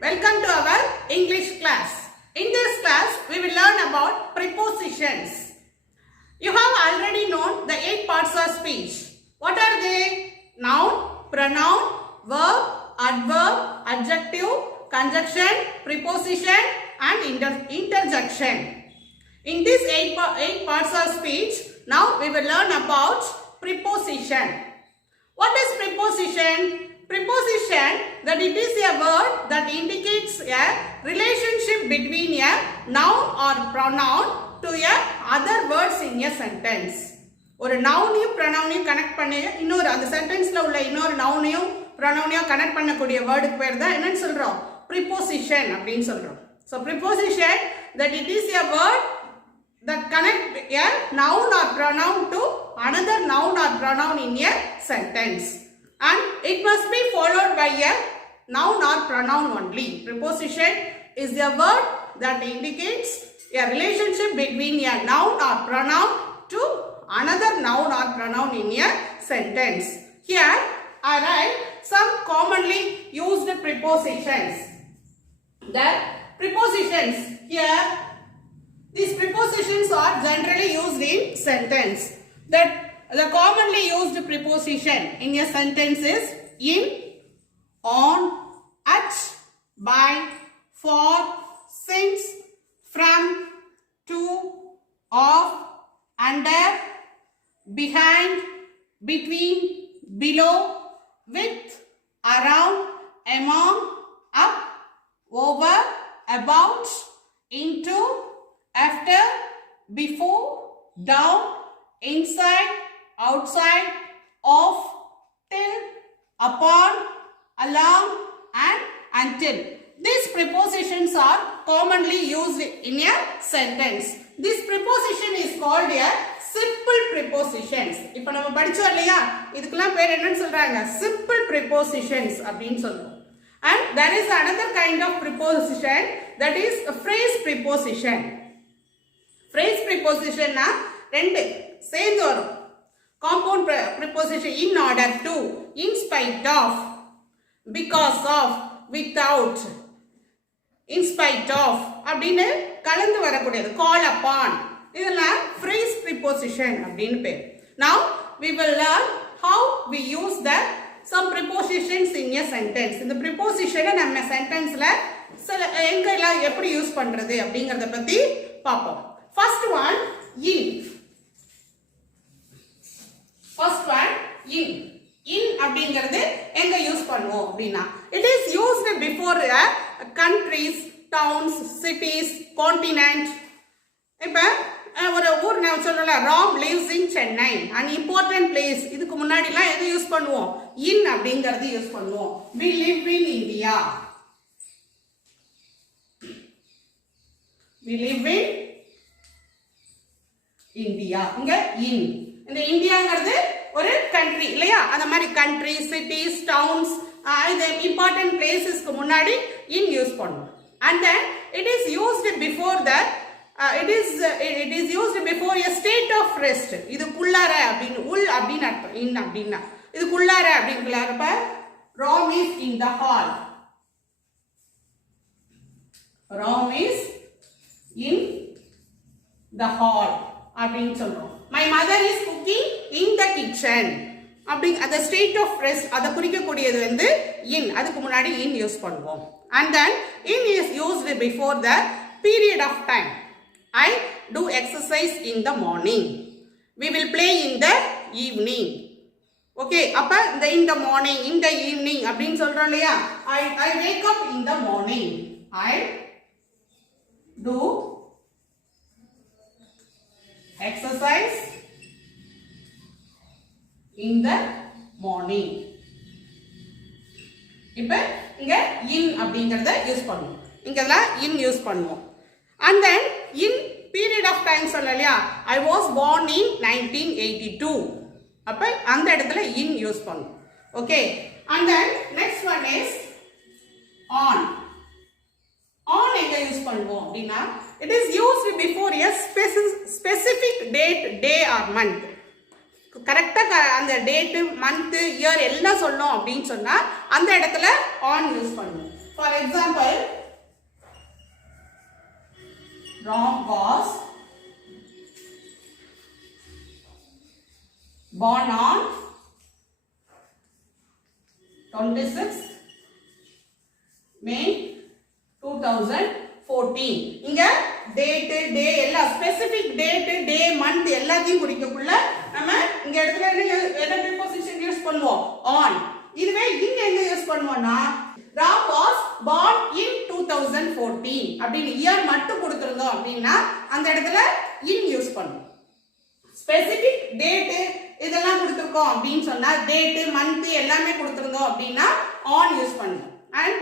Welcome to our English class. In this class, we will learn about prepositions. You have already known the 8 parts of speech. What are they? Noun, pronoun, verb, adverb, adjective, conjunction, preposition and interjection. In these 8 parts of speech, now we will learn about preposition. What is preposition? Preposition, that it is a word that indicates a relationship between a noun or pronoun to a other words in a sentence. ஒரு நவுனையும் ப்ரொனவுனையும் கனெக்ட் பண்ணி இன்னொரு அந்த சென்டென்ஸ்ல உள்ள இன்னொரு நவுனையும் ப்ரொனவுனையும் கனெக்ட் பண்ணக்கூடிய வேர்டுக்கு பேர் தான் என்னன்னு சொல்றோம்? preposition அப்படின்னு சொல்றோம். So preposition, that it is a word that connect a noun or pronoun to another noun or pronoun in a sentence. And it must be followed by a noun or pronoun only. Preposition is a word that indicates a relationship between a noun or pronoun to another noun or pronoun in a sentence. Here I write some commonly used prepositions. The prepositions here, these prepositions are generally used in sentence. The commonly used preposition in a sentence is in, on, at, by, for, since, from, to, of, under, behind, between, below, with, around, among, up, over, about, into, after, before, down, inside, outside, off, till, upon, along and until. These prepositions are commonly used in a sentence. This preposition is called a simple prepositions. இப்போ நம்ம படிச்சோம் இல்லையா, இதுக்கெல்லாம் பேர் என்னன்னு சொல்றாங்க? Simple prepositions அப்படின்னு சொல்றோம். And there is another kind of preposition, that is a phrase preposition. Phrase preposition na ரெண்டு சேர்ந்து வரும். Compound preposition, in order to, in spite of, because of, without, in spite of அப்படின்னு கலந்து வரக்கூடியது. Call upon, இதெல்லாம் phrase preposition அப்படின்னு பேர். Now we will learn how we use the some prepositions in a sentence. இந்த preposition நம்ம sentenceல சில எங்கெல்லாம் எப்படி யூஸ் பண்றது அப்படிங்கறத பத்தி பாப்போம். First one, in. First one, in. In அப்படிங்கிறது எங்க யூஸ் பண்ணுவோம் அப்படினா, it is used before countries, towns, cities, continent. இப்ப ஒரு ஊர் நான் சொல்லல, Ram lives in Chennai, an important place. இதுக்கு முன்னாடிலாம் எது யூஸ் பண்ணுவோம்? in அப்படிங்கிறது யூஸ் பண்ணுவோம். We live in India. We live in India. இங்க in. இந்த இந்தியாங்கிறது ஒரு கண்ட்ரி இல்லையா, அந்த மாதிரி கண்ட்ரி, சிட்டிஸ், டவுன்ஸ், இது இம்பார்ட்டன்ட் பிளேசஸ்க்கு முன்னாடி இன் யூஸ் பண்ணுவோம். And then it is used before the it is used before a state of rest. இதுக்குள்ளார அப்படின்னு உள் அப்படின்னு அர்த்தம். இன் அப்படின்னா இதுக்குள்ளார அப்படிங்கறப்ப Ram is in the hall. Ram is in the hall அப்படின்னு சொல்றோம். My mother is cooking in the kitchen. அப்படி அந்த ஸ்டேட் ஆஃப் ரெஸ்ட் அதை குறிக்கக்கூடியது வந்து இன், அதுக்கு முன்னாடி இன் யூஸ் பண்ணுவோம். And then in is used before the period of time. I do exercise in the morning. We will play in the evening. Okay, அப்ப இந்த in the morning, in the evening அப்படின்னு சொல்றோம் இல்லையா, I wake up in the morning. I do exercise in the morning. இப்ப இங்க in அப்படிங்கறத யூஸ் பண்ணுவோம். இங்கலாம் in யூஸ் பண்ணுவோம். And then in period of time சொல்லலையா, I was born in 1982. அப்ப அந்த இடத்துல in யூஸ் பண்ணுவோம். Okay, and then next one is on. On எங்க யூஸ் பண்ணுவோம் அப்படினா, it is used before a specific date, day or month. கரெக்டா அந்த டேட், மந்த், இயர் எல்லாம் சொல்லணும் அப்படின்னு சொன்னா அந்த இடத்துல on யூஸ் பண்ணுவோம். For example, Ram was born on 26th May 2014. இங்க date, day எல்லாம் specific date, day, month எல்லாத்தையும் குறிக்கக்குள்ள நம்ம இங்க இடத்துல என்ன preposition யூஸ் பண்ணுவோம்? On. இதுவே இங்க எங்க யூஸ் பண்ணுவோம்னா Ram was born in 2014 அப்படின்னு இயர் மட்டும் கொடுத்திருந்தோம் அப்படின்னா அந்த இடத்துல in யூஸ் பண்ணுவோம். Specific date இதெல்லாம் கொடுத்திருக்கோம் அப்படின்னு சொன்னா date, month எல்லாமே கொடுத்திருந்தோம் அப்படின்னா on யூஸ் பண்ணுவோம். And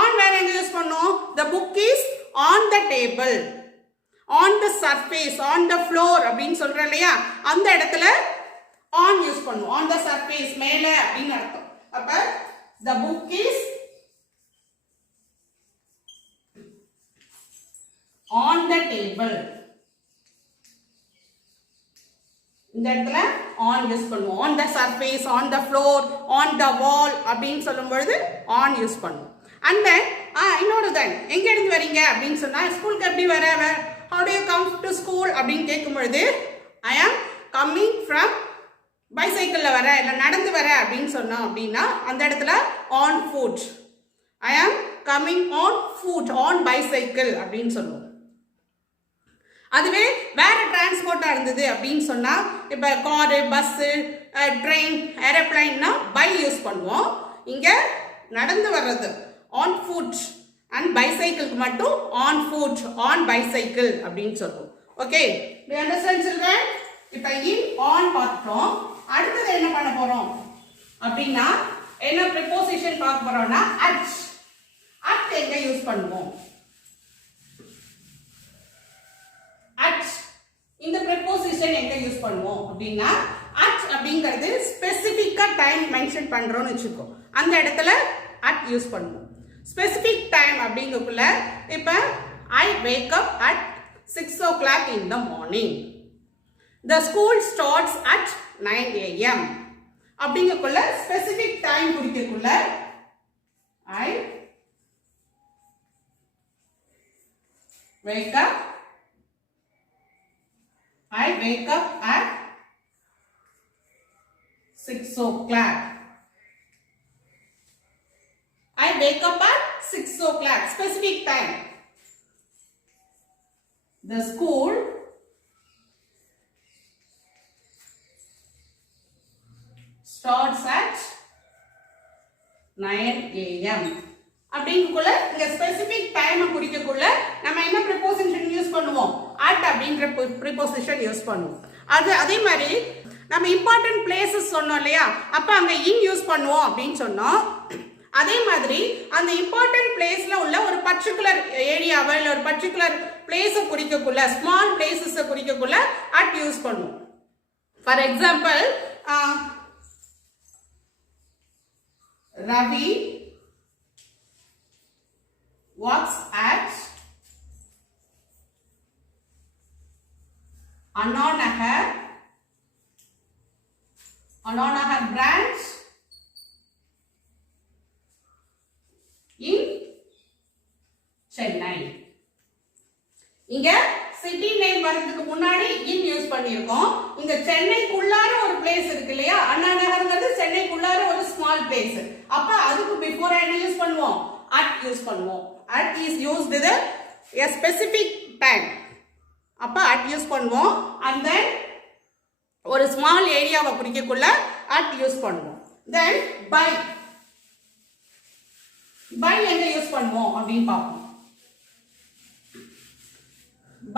on வேற எங்க யூஸ் பண்ணுவோம்? The book is on the table, on the surface, on the floor அப்படின்னு சொல்றோம் இல்லையா, அந்த இடத்துல on யூஸ் பண்ணுவோம். On the surface மேல அப்படின்னு அர்த்தம். அப்ப the book is on the table. இந்த இடத்துல on யூஸ் பண்ணுவோம். On the surface, on the floor, on the wall அப்படின்னு சொல்லும் பொழுது on யூஸ் பண்ணுவோம். And then இன்னொரு then எங்க இருந்து வரீங்க அப்படின்னு சொன்னா ஸ்கூலுக்கு எப்படி வர? How do you come to school அப்படின்னு கேட்கும் பொழுது I am coming from bicycle வர இல்ல நடந்து வர அப்படின்னு சொன்னோம் அப்படின்னா அந்த இடத்துல on foot. I am coming on foot, on bicycle அப்படின்னு சொல்லுவோம். அதுவே வேற டிரான்ஸ்போர்ட்டா இருந்தது அப்படின்னு சொன்னா இப்ப கார், பஸ், ட்ரெயின், ஏரோப்ளைன்னா பை யூஸ் பண்ணுவோம். இங்க நடந்து வர்றது on foot and bicycle மட்டும் on foot, on bicycle அப்படின்னு சொல்லுவோம். Okay, do you understand children? இப்ப in on பார்த்தோம். அடுத்து என்ன பண்ண போறோம் அப்படின்னா என்ன preposition பார்க்க போறோம்னா at. at எங்க யூஸ் பண்ணுவோம்? at இந்த preposition எங்க யூஸ் பண்ணுவோம் அப்படின்னா at அப்படிங்கிறது ஸ்பெசிஃபிக்கா டைம் மென்ஷன் பண்றோம்னு வெச்சுக்கோ. அந்த இடத்துல at யூஸ் பண்ணுவோம். ஸ்பெசிஃபிக் டைம் அப்படிங்கக்குள்ள இப்ப I wake up at 6 o'clock in the morning. The school starts at 9 a.m. அப்படிங்கக்குள்ள ஸ்பெசிஃபிக் டைம் குறிக்கக்குள்ள I wake up at 6 o'clock. I wake up at 6 o'clock. Specific time. The school starts at 9 a.m. அப்படிங்கக்குள்ள இந்த specific time குறிக்கக்குள்ள நம்ம என்ன preposition use பண்ணுவோம்? at அப்படிங்கற preposition use பண்ணுவோம். அதே மாதிரி நம்ம இம்பார்ட்டன்ட் பிளேसेस சொன்னோம் இல்லையா, அப்ப அங்க in யூஸ் பண்ணுவோம் அப்படின்னு சொன்னோம். அதே மாதிரி அந்த இம்பார்ட்டன்ட் பிளேஸ்ல உள்ள ஒரு பர்టిక్యులர் ஏரியாவை இல்ல ஒரு பர்టిక్యులர் பிளேஸை குறிக்கக்குள்ள ஸ்மால் பிளேसेस குறிக்கக்குள்ள at யூஸ் பண்ணுவோம். For example Ravi works at Anna Nahar branch in Chennai. இங்க சிட்டி நேம் வரதுக்கு முன்னாடி in யூஸ் பண்ணிருக்கோம். இங்க சென்னைக்குள்ளார ஒரு பிளேஸ் இருக்கு இல்லையா, அண்ணா நகர்ங்கிறது சென்னைக்குள்ளார ஒரு ஸ்மால் பிளேஸ். அப்ப அதுக்கு பிஃபோர் என்ன யூஸ் பண்ணுவோம்? at யூஸ் பண்ணுவோம். at is used with a specific time. அப்ப at யூஸ் பண்ணுவோம். and then ஒரு ஸ்மால் ஏரியாவை குறிக்கக்குள்ள at யூஸ் பண்ணுவோம். then by எங்க யூஸ் பண்ணுவோம் அப்படின்னு பார்ப்போம்.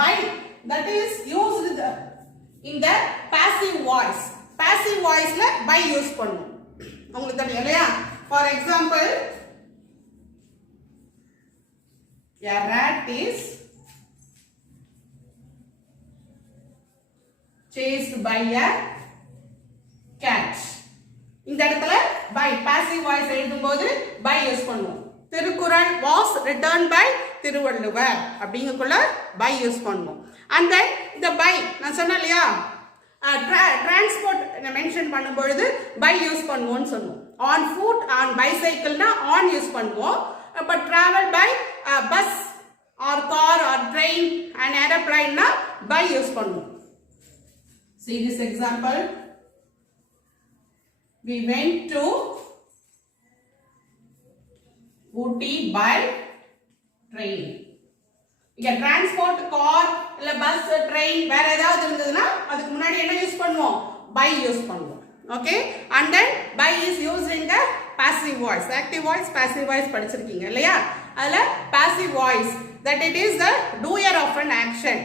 by that is used in the passive voice. passive voiceல by யூஸ் பண்ணுவோம். உங்களுக்கு தெரியும் இல்லையா? for example, a rat is chased by a cat. இந்த இடத்துல by passive voice எழுதும்போது by யூஸ் பண்ணுவோம். Thirukkural was written by Thiruvalluvar அப்படிங்கக்குள்ள by யூஸ் பண்ணுவோம். and then இந்த by நான் சொன்னேன் இல்லையா, டிரான்ஸ்போர்ட் மென்ஷன் பண்ணும்பொழுது by யூஸ் பண்ணுவோம்னு சொன்னோம். on foot, on bicycle னா on யூஸ் பண்ணுவோம். but travel by bus or car or train and aeroplane na by use பண்ணுவோம். See this example. We went to Ooty by train. இங்க transport car இல்ல bus train வேற ஏதாவது இருந்ததுன்னா அதுக்கு முன்னாடி என்ன யூஸ் பண்ணுவோம்? by யூஸ் பண்ணுவோம். Okay, and then by is used in the passive voice. Active voice, passive voice படிச்சிருக்கீங்க இல்லையா? அதுல passive voice that it is the doer of an action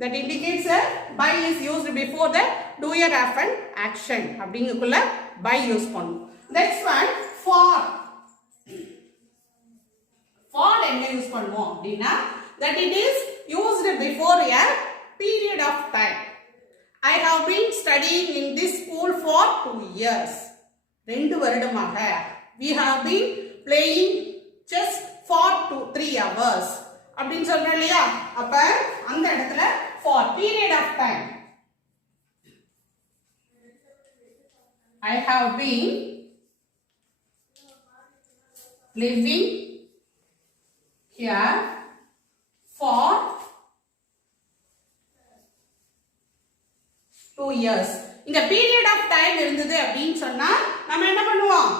that indicates a by is used before the doer of an action அப்படிங்கக்குள்ள by use பண்ணுவோம். Next one for. For என்ன யூஸ் பண்ணுவோம் அப்படின்னா that it is used before a period of time. I have been studying in this school for 2 years. 2 வருடமாக. We have been playing chess for 3 hours. அப்படின்னு சொல்றோம் இல்லையா? அப்ப அந்த இடத்துல for period of time. I have been living here for 2 years. இந்த period of time இருந்தது அப்படின்னு சொன்னா நம்ம என்ன பண்ணுவோம்?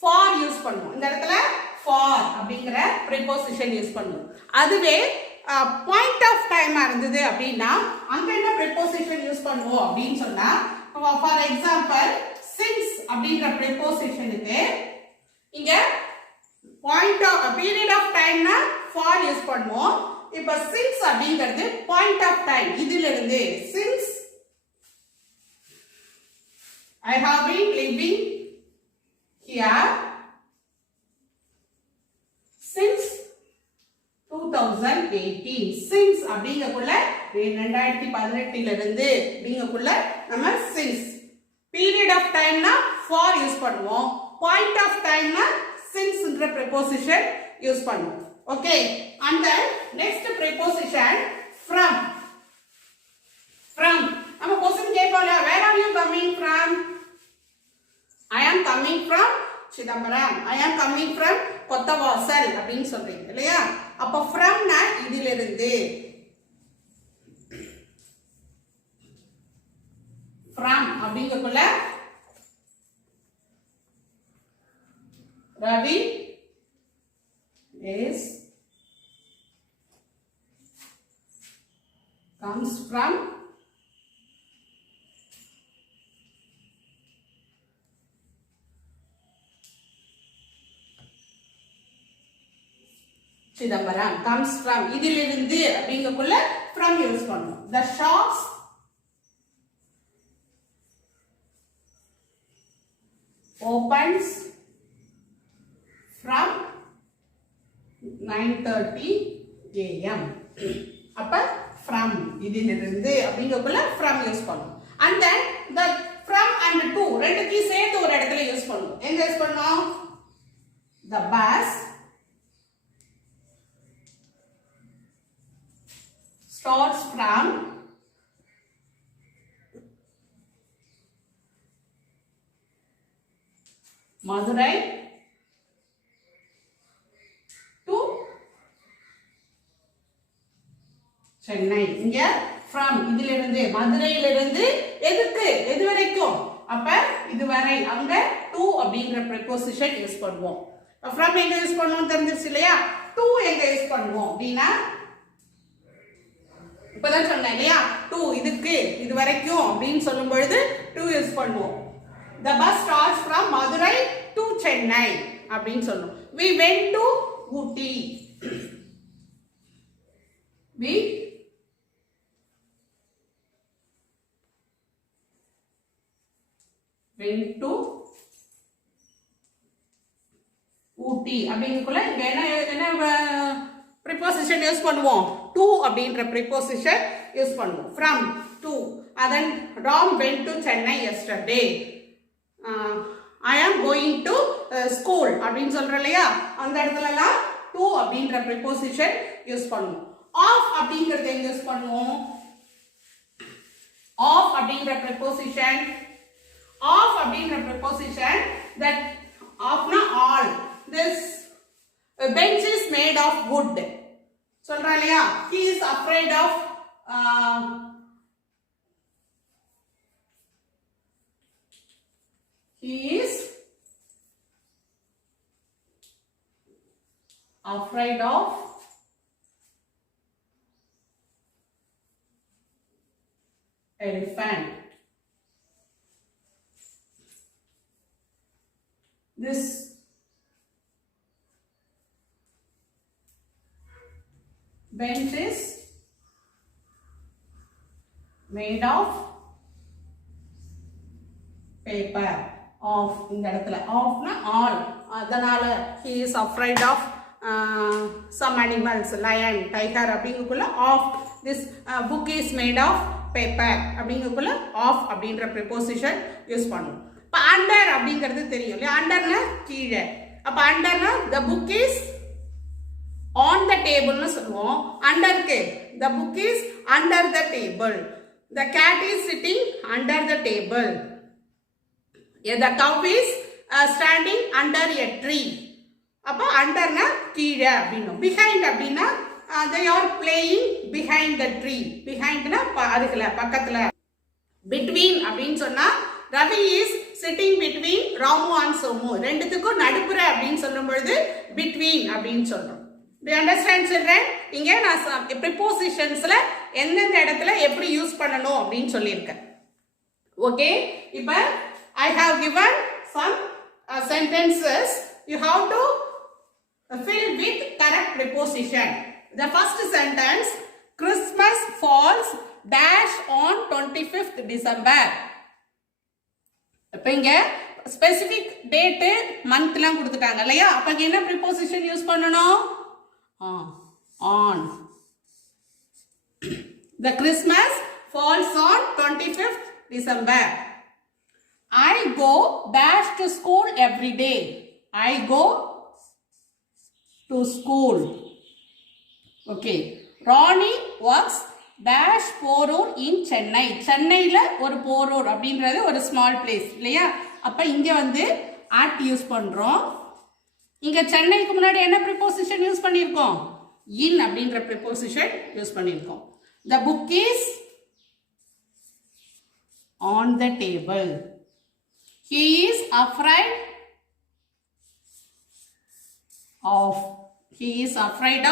for யூஸ் பண்ணுவோம். இந்த இடத்துல for அப்படிங்கற preposition யூஸ் பண்ணுவோம். அதுவே point of time இருந்தது அப்படின்னா அங்க என்ன preposition யூஸ் பண்ணுவோம் அப்படின்னு சொன்னா for example since அப்படிங்கற prepositionக்கு இங்க point of period of time னா for யூஸ் பண்ணுவோம். இப்ப since அப்படிங்கிறது point of time இதிலிருந்து since I have been living here since 2018. Since அப்படிங்கக்குள்ள 2018 ல இருந்து அப்படிங்கக்குள்ள நம்ம since period of time னா for யூஸ் பண்ணுவோம். point of time னா since என்ற preposition யூஸ் பண்ணுவோம். Okay, and then next preposition from. From நம்ம क्वेश्चन கேட்போம்ல, where are you coming from? I am coming from Chidambaram. I am coming from Kottavasal அப்படின்னு சொல்றீங்க இல்லையா? அப்ப from னா இதிலிருந்து. From அப்படிங்கக்குள்ள Ravi is comes from Chidambaram. Comes from இதிலிருந்து அப்படிங்கக்குள்ள from யூஸ் பண்ணுவோம். The shops opens from 9:30 AM. அப்ப from இதிலிருந்து அப்படிங்கக்குள்ள from யூஸ் பண்ணுவோம். And then the from and to ரெண்டுத்தையும் சேர்த்து ஒரு இடத்துல யூஸ் பண்ணுவோம். எங்க யூஸ் பண்ணுவோம்? The bus starts from Madurai to Chennai. இங்க from இதிலிருந்து மதுரையிலிருந்து எது வரைக்கும்? அப்ப இதுவரை அங்க to அப்படிங்கற preposition யூஸ் பண்ணுவோம். from எங்க யூஸ் பண்ணுவோம் தெரிஞ்சிருச்சு இல்லையா? to எங்க யூஸ் பண்ணுவோம் அப்படினா இப்பதான் சொன்னேன் இல்லையா? to இதுக்கு இது வரைக்கும் அப்படினு சொல்லும் பொழுது to யூஸ் பண்ணுவோம். The bus starts from Madurai to Chennai அப்படினு சொல்றோம். We went to Ooty. We went to Ooty அப்படிங்கக்குள்ள இங்க என்ன preposition யூஸ் பண்ணுவோம்? to அப்படிங்கற preposition யூஸ் பண்ணுவோம். from to. then Ram went to Chennai yesterday. I am going to school அப்படினு சொல்றோம் இல்லையா? அந்த இடத்துலலாம் to அப்படிங்கற preposition யூஸ் பண்ணுவோம். of அப்படிங்கறது எங்க யூஸ் பண்ணுவோம்? of அப்படிங்கற preposition that of na all this A bench is made of wood. சொல்றா இல்லையா? He is afraid of he is afraid of elephant. This bench is made of paper. Of இந்த இடத்துல ofனா all. அதனால he is afraid of some animals, lion, tiger அப்படிங்கக்குள்ள of. This book is made of paper அப்படிங்கக்குள்ள of அப்படின்ற preposition use பண்ணும். இப்போ under அப்படிங்கிறது தெரியும் இல்லையா? underனா கீழே. அப்போ underனா the book is on the table னு சொல்லுவோம். underக்கு the book is under the table. The cat is sitting under the table. The cow is standing under a tree. அப்போ underனா கீழே அப்படின்னும். behind அப்படின்னா they are playing behind the tree. behindனா அருகில பக்கத்துல. between அப்படின்னு சொன்னா Ravi is sitting between Ramu and Somu. ரெண்டுத்துக்கும் நடுப்புற அப்படின்னு சொல்லும் பொழுது between அப்படின்னு சொல்றோம். Do you understand children? இங்க நான் prepositionsல எந்தெந்த இடத்துல எப்படி யூஸ் பண்ணணும் அப்படின்னு சொல்லியிருக்கேன். ஓகே, இப்ப I have given some sentences. You have to fill with correct preposition. The first sentence, Christmas falls dash on 25th December. இப்போ இங்க specific date month எல்லாம் கொடுத்துட்டாங்க இல்லையா? அப்ப என்ன preposition யூஸ் பண்ணணும்? On. The Christmas falls on 25th December. I go dash to school every day. I go to school. Okay. Ronnie works dash Porur in Chennai. சென்னையில ஒரு போரூர் அப்படின்றது ஒரு ஸ்மால் பிளேஸ் இல்லையா? அப்ப இங்க வந்து at யூஸ் பண்றோம். இங்க சென்னைக்கு முன்னாடி என்ன preposition யூஸ் பண்ணிருக்கோம்? in அப்படின்ற preposition யூஸ் பண்ணிருக்கோம். The book is on the table. He is afraid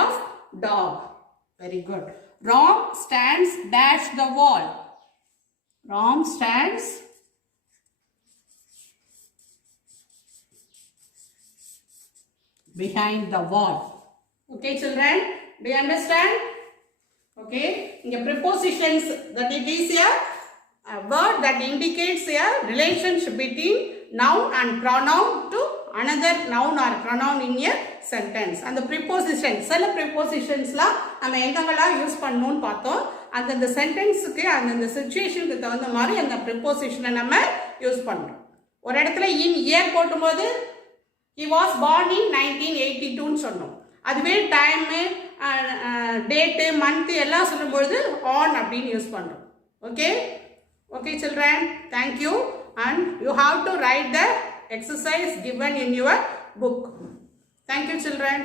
of dog. Very good. Ram stands dash the wall. Ram stands behind the wall. Okay children, do you understand? Okay, in the prepositions, that it is a word that indicates a relationship between noun and pronoun to another noun or pronoun in a sentence. And the preposition, சில prepositionsலாம் நம்ம எங்கெங்கெல்லாம் யூஸ் பண்ணணும்னு பார்த்தோம். அந்த சென்டென்ஸுக்கு அந்த சிச்சுவேஷனுக்கு தகுந்த மாதிரி அந்த preposition நம்ம யூஸ் பண்ணுறோம். ஒரு இடத்துல in year போட்டும்போது he was born in 1982 ன்னு சொன்னோம். அதுவே டைம், டேட்டு, மந்த் எல்லாம் சொல்லும்பொழுது on அப்படின்னு யூஸ் பண்ணுறோம். Okay, okay children, thank you, and you have to write the exercise given in your book. Thank you children.